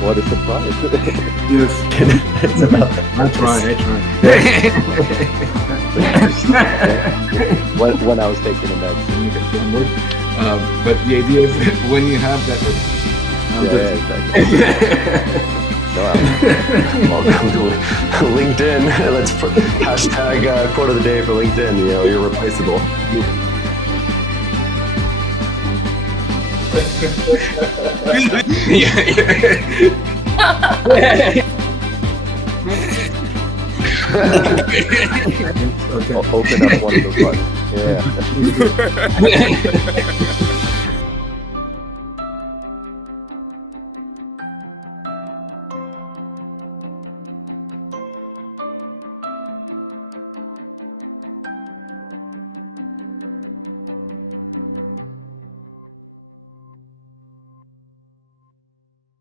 What a surprise. Yes. It's about the I try. when I was taking a med. But the idea is that when you have that. Exactly. No, welcome to LinkedIn. Let's put hashtag quote of the day for LinkedIn. You know, you're replaceable. Okay. Open up one of the buttons. Yeah.